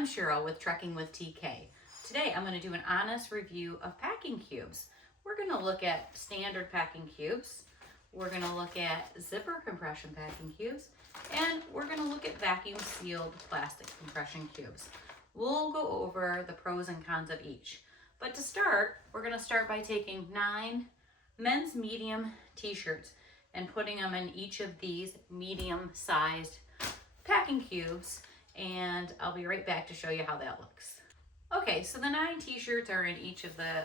I'm Cheryl with Trekking with TK. Today I'm going to do an honest review of packing cubes. We're going to look at standard packing cubes, we're going to look at zipper compression packing cubes, and we're going to look at vacuum sealed plastic compression cubes. We'll go over the pros and cons of each. But to start, we're going to start by taking 9 men's medium t-shirts and putting them in each of these medium-sized packing cubes, and I'll be right back to show you how that looks. Okay, so the 9 t-shirts are in each of the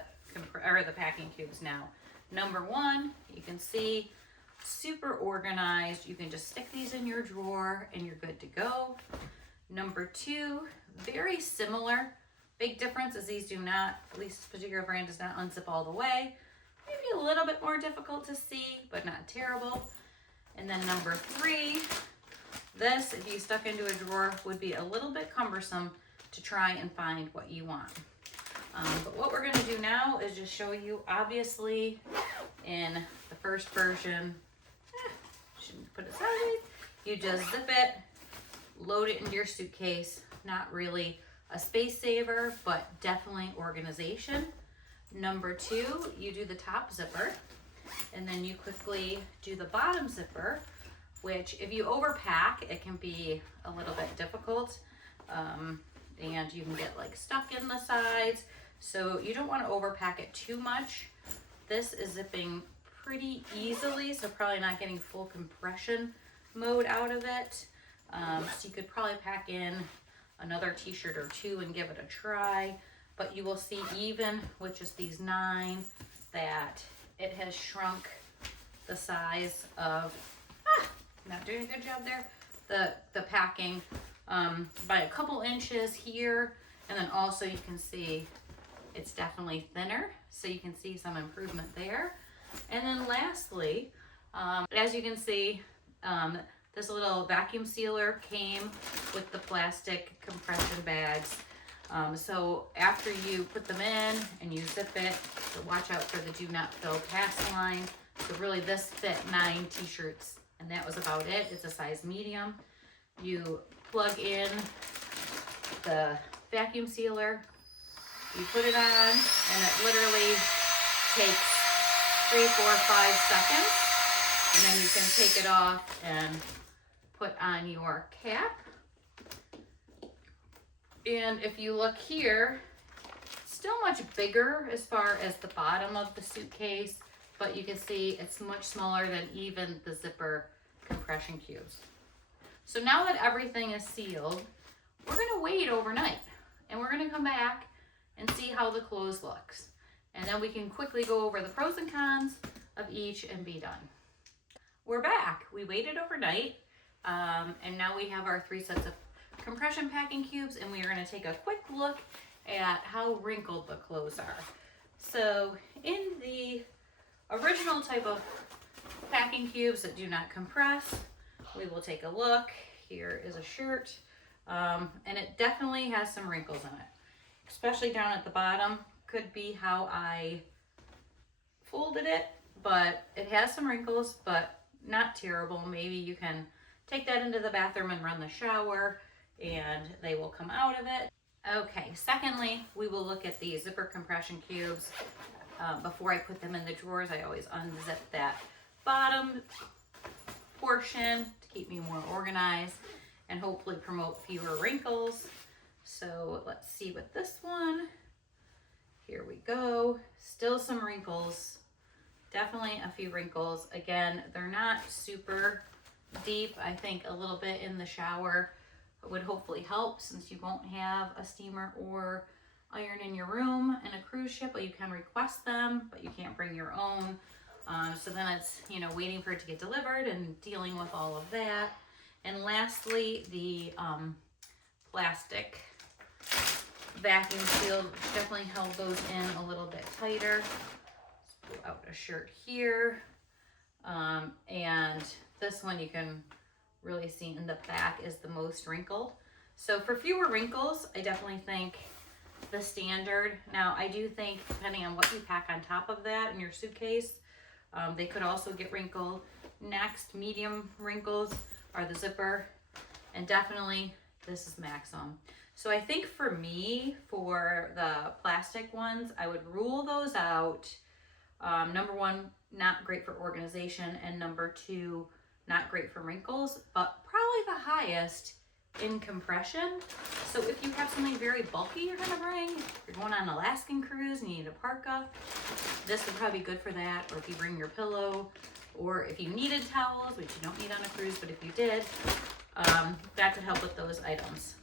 packing cubes now. Number 1, you can see, super organized. You can just stick these in your drawer and you're good to go. Number 2, very similar. Big difference is these do not, at least this particular brand does not unzip all the way. Maybe a little bit more difficult to see, but not terrible. And then number 3, this, if you stuck into a drawer, would be a little bit cumbersome to try and find what you want. But what we're going to do now is just show you, obviously, in the first version, shouldn't put it sideways, you just zip it, load it into your suitcase. Not really a space saver, but definitely organization. Number 2, you do the top zipper, and then you quickly do the bottom zipper, which if you overpack, it can be a little bit difficult, and you can get like stuck in the sides. So you don't want to overpack it too much. This is zipping pretty easily, so probably not getting full compression mode out of it. So you could probably pack in another t-shirt or 2 and give it a try. But you will see, even with just these 9, that it has shrunk the size of, not doing a good job there, the packing by a couple inches here. And then also you can see it's definitely thinner, so you can see some improvement there. And then lastly, as you can see, this little vacuum sealer came with the plastic compression bags. So after you put them in and you zip it, so watch out for the do not fill pass line. So really this fit 9 t-shirts, and that was about it. It's a size medium. You plug in the vacuum sealer, you put it on, and it literally takes 3, 4, 5 seconds. And then you can take it off and put on your cap. And if you look here, still much bigger as far as the bottom of the suitcase, but you can see it's much smaller than even the zipper compression cubes. So now that everything is sealed, we're gonna wait overnight, and we're gonna come back and see how the clothes looks. And then we can quickly go over the pros and cons of each and be done. We're back. We waited overnight, and now we have our 3 sets of compression packing cubes, and we are going to take a quick look at how wrinkled the clothes are. So in the original type of packing cubes that do not compress, we will take a look. Here is a shirt, and it definitely has some wrinkles in it, especially down at the bottom. Could be how I folded it, but it has some wrinkles, but not terrible. Maybe you can take that into the bathroom and run the shower, and they will come out of it. Okay, secondly, we will look at the zipper compression cubes. Before I put them in the drawers, I always unzip that bottom portion to keep me more organized and hopefully promote fewer wrinkles. So let's see with this one. Here we go. Still some wrinkles. Definitely a few wrinkles. Again, they're not super deep. I think a little bit in the shower would hopefully help, since you won't have a steamer or iron in your room in a cruise ship, but you can request them, but you can't bring your own. So then it's, waiting for it to get delivered and dealing with all of that. And lastly, the plastic vacuum sealed definitely held those in a little bit tighter. Let's pull out a shirt here. And this one you can really see in the back is the most wrinkled. So for fewer wrinkles, I definitely think the standard. Now I do think, depending on what you pack on top of that in your suitcase, they could also get wrinkled. Next, medium wrinkles are the zipper, and definitely this is maximum. So I think for me, for the plastic ones, I would rule those out. Number one, not great for organization, and number two, not great for wrinkles, but probably the highest in compression. So if you have something very bulky you're gonna bring, you're going on an Alaskan cruise and you need a parka, this would probably be good for that. Or if you bring your pillow, or if you needed towels, which you don't need on a cruise, but if you did, that could help with those items.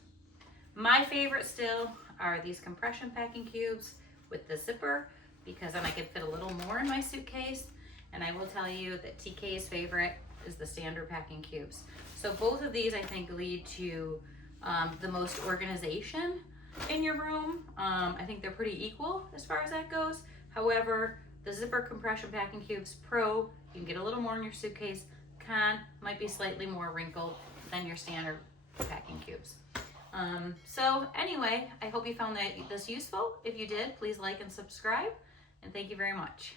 My favorite still are these compression packing cubes with the zipper, because then I could fit a little more in my suitcase. And I will tell you that TK's favorite is the standard packing cubes. So both of these I think lead to the most organization in your room. I think they're pretty equal as far as that goes. However, the zipper compression packing cubes, pro, you can get a little more in your suitcase. Con, might be slightly more wrinkled than your standard packing cubes. So anyway, I hope you found this useful. If you did, please like and subscribe, and thank you very much.